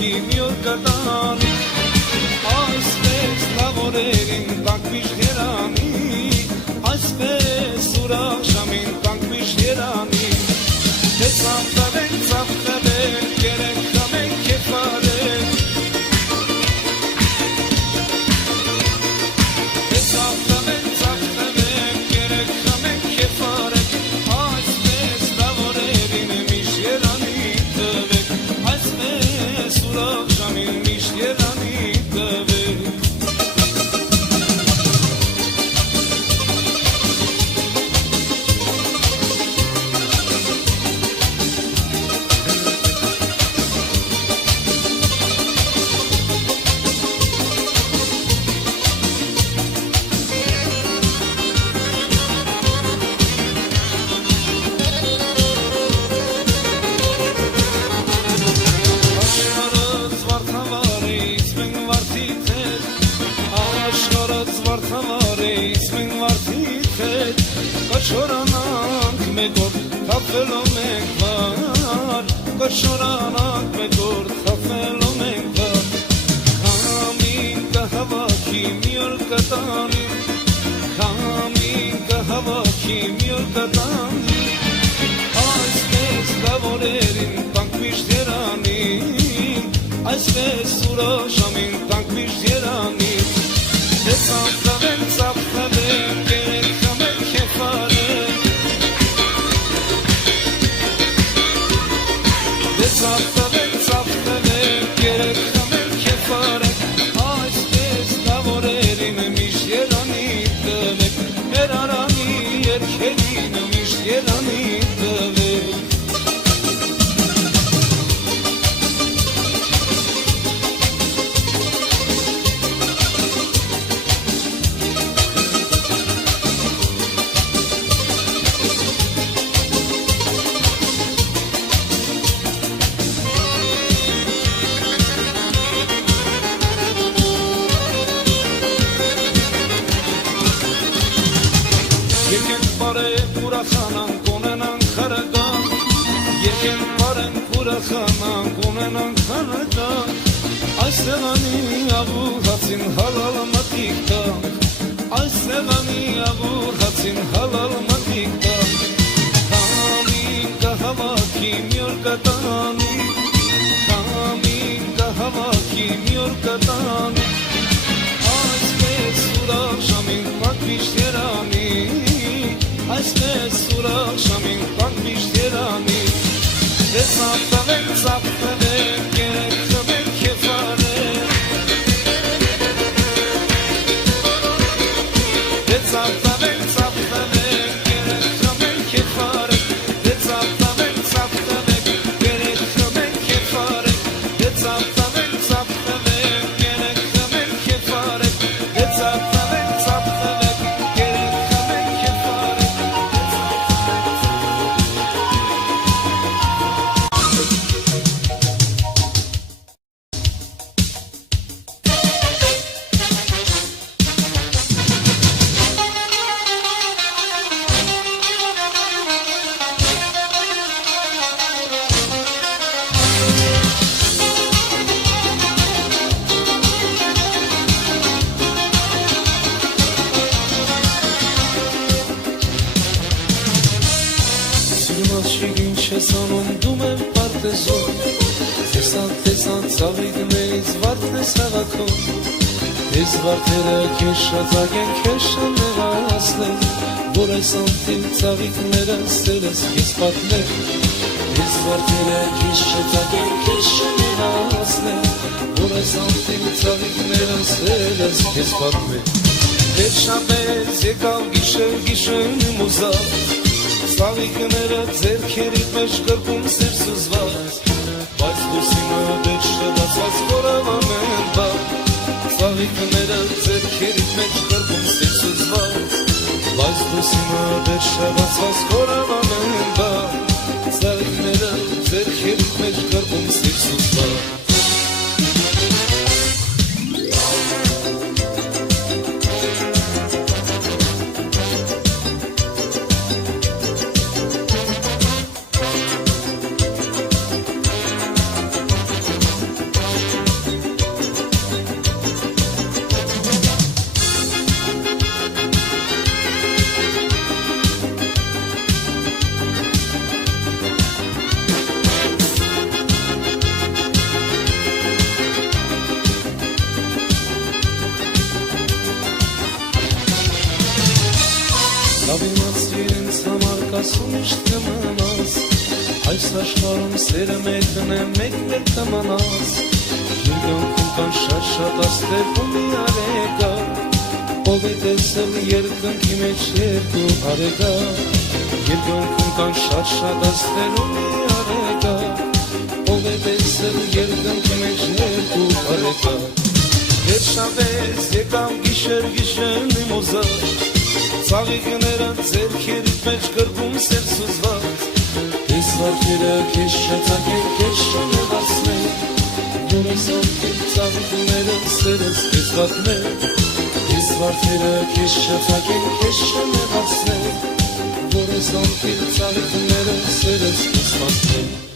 հավաքի մի օր կտանի Այսպես լավորերին տանք միշտ երանի Այսպես ուրախ ժամին տանք միշտ երանի Դե ծաղտավենք, կերենք խամենք կեփարենք Դե ծաղտավենք, կերենք խամենք կեփարենք Այսպես լավորերին միշտ երանի տվեք Այսպես ուրախ ժամին միշտ երանի տվեք Կշորանանք մեկ օր թափվելով մենք վար Կշորանանք մեկ օր թափվելով մենք վար Քամին կհավաքի մի օր կտանի Քամին կհավաքի մի օր կտանի Այսպես լավորերին տանք միշտ երանի Այսպես ուրախ ժամին տանք միշտ երանի Դե ծաղտավենք, կերենք խամենք կեփարենք Դե ծաղտավենք, կերենք խամենք կեփարենք Այսպես լավորերին միշտ երանի տվեք Մեր արանի երգերին միշտ երանի տվեք Եկենք բարենք ուրախանանք ունենանք խրգան Եկենք բարենք ուրախանանք ունենանք խրգան Այս սեղանի աղուր հացին հալալ մտիկ տանք Այս սեղանի աղուր հացին հալալ մտիկ տանք Քամին կհավաքի մի օր կտանի Քամին կհավաքի մի օր կտանի Այսպես ուրախ ժամին տանք միշտ երանի Այսպես ուրախ ժամին տանք միշտ երանի Դե ծաղտավենք, կերենք խմենք կեփարենք Դե ծաղտավենք, կերենք խմենք կեփարենք Դե ծաղտավենք, կերենք խմենք կեփարենք Դե ծաղտավենք, կերենք խմենք կեփարենք Դե ծաղտավենք, կերենք խմենք կեփարենք Սիրմաչիգին չես անում դում եմ պարտեզով Տեսան ծավիդներից վարդն ես հավաքով Ես վարդերը քեզ շատակ են քեզ շաներասնել Որ այս անտիմ ծավիդները սել ես քեզ պատմել Ես վարդերը քեզ շատակ են քեզ շաներասնել Որ այս անտիմ ծավիդները սել ես քեզ պատմել Հետ շապեց եկավ գիշեր մուզած Ծաղիկները ձերքերիդ մեջ կրպում սեր սուզված Բայց լուսինը դեջ շվացած կորավան են բավ Ծաղիկները ձերքերիդ մեջ կրպում սեր սուզված Բայց լուսինը դեջ շվացած կորավան են բավ Ծաղիկները ձերքերիդ մեջ կրպում սեր սուզված գնաս ու միշտ կմնաս Այս աշխարհում սերը մեկն է, մեկն է կմանաս Երկնքում կան շատ աստղեր ու մի արեգակ Ով է տեսել երկնքի մեջ երկու արեգակ Երկնքում կան շատ աստղեր ու մի արեգակ Ով է տեսել երկնքի մեջ երկու արեգակ Երշավեց եկամ գիշեր մոզար Ծաղիկները ձերքերիդ մեջ կրվում սեր սուզված Ես վարդերը քեզ շատակեն, քեզ շանևացնեն Որս ովքեր ծաղիկները սերս քեզ վատներ Ես վարդերը քեզ շատակեն, քեզ շանևացնեն Որս ովքեր ծաղիկները սերս քեզ վատներ